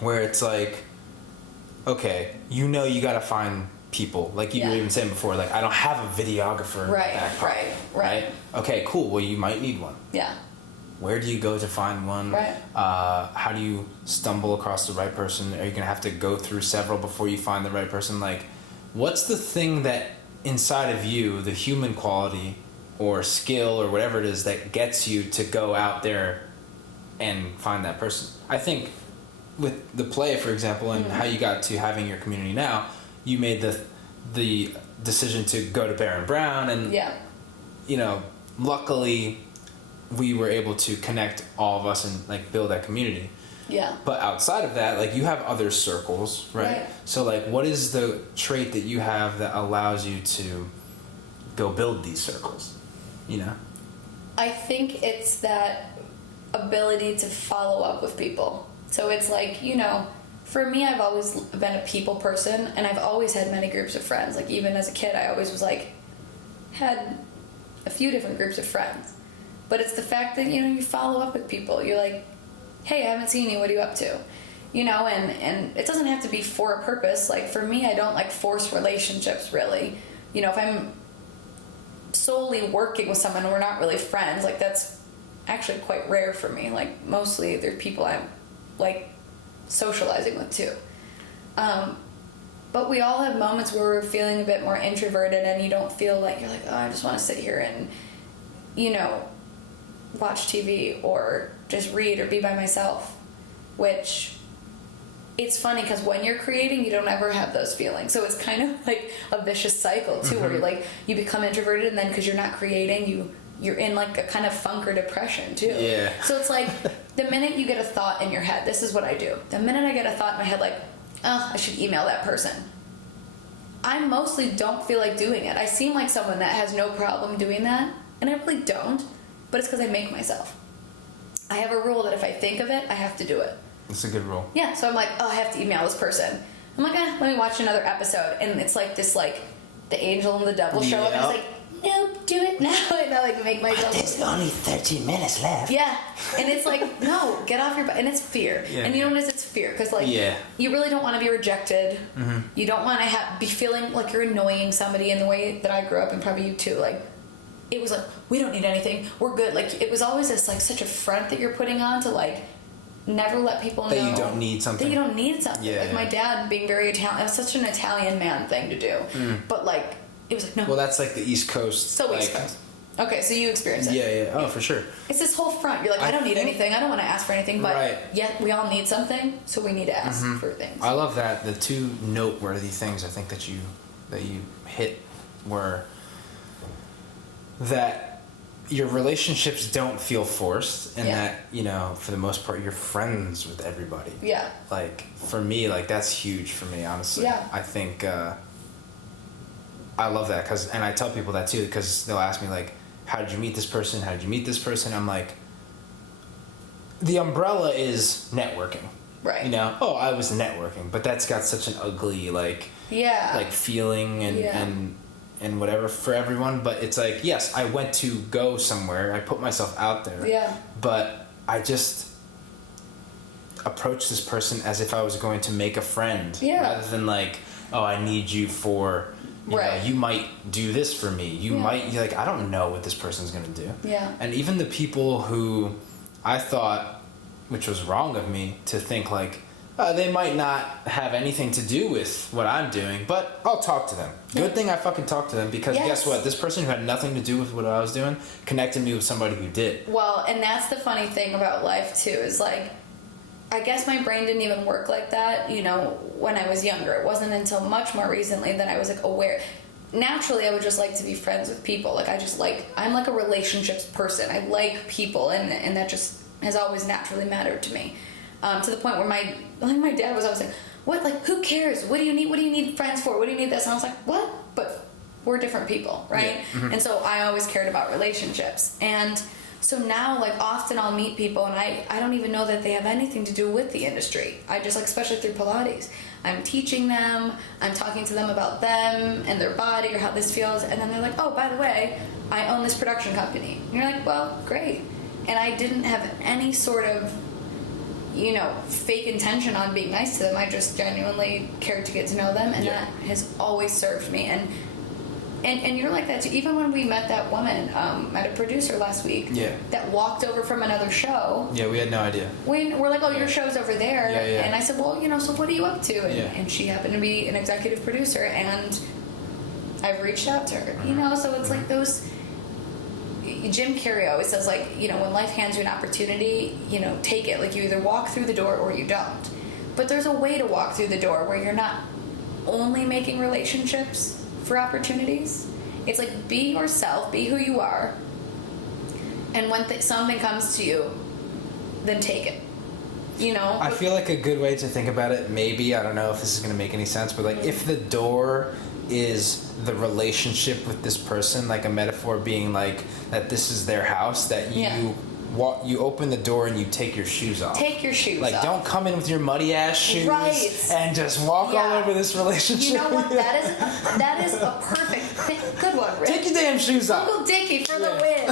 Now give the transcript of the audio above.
where it's like, okay, you gotta find people, like you were even saying before, like I don't have a videographer in my back pocket, right? Okay, cool, well, you might need one. Where do you go to find one? How do you stumble across the right person? Are you gonna have to go through several before you find the right person? Like, what's the thing that inside of you, the human quality or skill or whatever it is that gets you to go out there and find that person? I think with the play, for example, and how you got to having your community now, you made the decision to go to Barron Brown, and you know, luckily we were able to connect all of us and like build that community. But outside of that, like you have other circles, right? So like, what is the trait that you have that allows you to go build these circles? You know? I think it's that ability to follow up with people. So it's like, you know, for me, I've always been a people person, and I've always had many groups of friends. Like even as a kid, I always was like, had a few different groups of friends. But it's the fact that, you know, you follow up with people. You're like, hey, I haven't seen you, what are you up to? You know, and it doesn't have to be for a purpose. Like for me, I don't like force relationships really. You know, if I'm solely working with someone and we're not really friends, like that's actually quite rare for me. Like mostly they're people I'm like socializing with too. But we all have moments where we're feeling a bit more introverted and you don't feel like, you're like, oh, I just want to sit here and, you know, watch TV or just read or be by myself, which it's funny because when you're creating, you don't ever have those feelings. So it's kind of like a vicious cycle too, where you're like, you become introverted, and then because you're not creating, you're in like a kind of funk or depression too. So it's like the minute you get a thought in your head, this is what I do. The minute I get a thought in my head like, oh, I should email that person, I mostly don't feel like doing it. I seem like someone that has no problem doing that, and I really don't, but it's because I make myself. I have a rule that if I think of it, I have to do it. That's a good rule. Yeah, so I'm like, oh, I have to email this person. I'm like, let me watch another episode. And it's like this, like, the angel and the devil show up. And it's like, nope, do it now. And I, like, make myself... But there's only 13 minutes left. Yeah. And it's like, no, get off your butt. And it's fear. And you know what it is? It's fear. Because, like, you really don't want to be rejected. You don't want to be feeling like you're annoying somebody in the way that I grew up, and probably you too. Like, it was like, we don't need anything. We're good. Like, it was always this, like, such a front that you're putting on to, like, never let people know that you don't need something. That you don't need something. Like my dad being very Italian, it's such an Italian man thing to do. But like, it was like, no. Well, that's like the East Coast. So like, East Coast. Okay, so you experience it. Yeah. Oh, for sure. It's this whole front. You're like, I don't need anything. I don't want to ask for anything. But yet we all need something, so we need to ask for things. I love that. The two noteworthy things I think that you hit were that your relationships don't feel forced, and that, you know, for the most part, you're friends with everybody. Like, for me, like, that's huge for me, honestly. I think, I love that, and I tell people that, too, because they'll ask me, like, how did you meet this person? How did you meet this person? I'm like, the umbrella is networking. You know? Oh, I was networking, but that's got such an ugly, like, like, feeling and whatever for everyone, but it's like, yes, I went to go somewhere, I put myself out there, but I just approached this person as if I was going to make a friend, rather than like, oh, I need you for, you know, you might do this for me, you might, like, I don't know what this person's gonna do. And even the people who I thought, which was wrong of me to think like, they might not have anything to do with what I'm doing, but I'll talk to them. Good thing I fucking talked to them, because guess what? This person who had nothing to do with what I was doing connected me with somebody who did. Well, and that's the funny thing about life, too, is like, I guess my brain didn't even work like that, you know, when I was younger. It wasn't until much more recently that I was, like, aware. Naturally, I would just like to be friends with people. Like, I'm like a relationships person. I like people, and that just has always naturally mattered to me. To the point where my dad was always like, what, like, who cares? What do you need friends for? What do you need this? And I was like, what? But we're different people, right? And so I always cared about relationships. And so now, like, often I'll meet people and I don't even know that they have anything to do with the industry. I just, like, especially through Pilates, I'm teaching them, I'm talking to them about them and their body or how this feels, and then they're like, oh, by the way, I own this production company. And you're like, well, great. And I didn't have any sort of, you know, fake intention on being nice to them. I just genuinely cared to get to know them, and that has always served me. And you're like that too. Even when we met that woman, met a producer last week that walked over from another show. Yeah, we had no idea. When we're like, oh, your show's over there. And I said, well, you know, so what are you up to? And she happened to be an executive producer, and I've reached out to her. You know, so it's like those... Jim Carrey always says, like, you know, when life hands you an opportunity, you know, take it. Like, you either walk through the door or you don't. But there's a way to walk through the door where you're not only making relationships for opportunities. It's like, be yourself, be who you are, and when something comes to you, then take it. You know? I feel like a good way to think about it, maybe, I don't know if this is going to make any sense, but like, if the door is the relationship with this person, like a metaphor being like that this is their house, that you open the door and you take your shoes off. Take your shoes off. Like, don't come in with your muddy ass shoes and just walk all over this relationship. You know what? That is a perfect thing. Good one, Rick. Take your damn shoes off. Uncle Dickie for the win.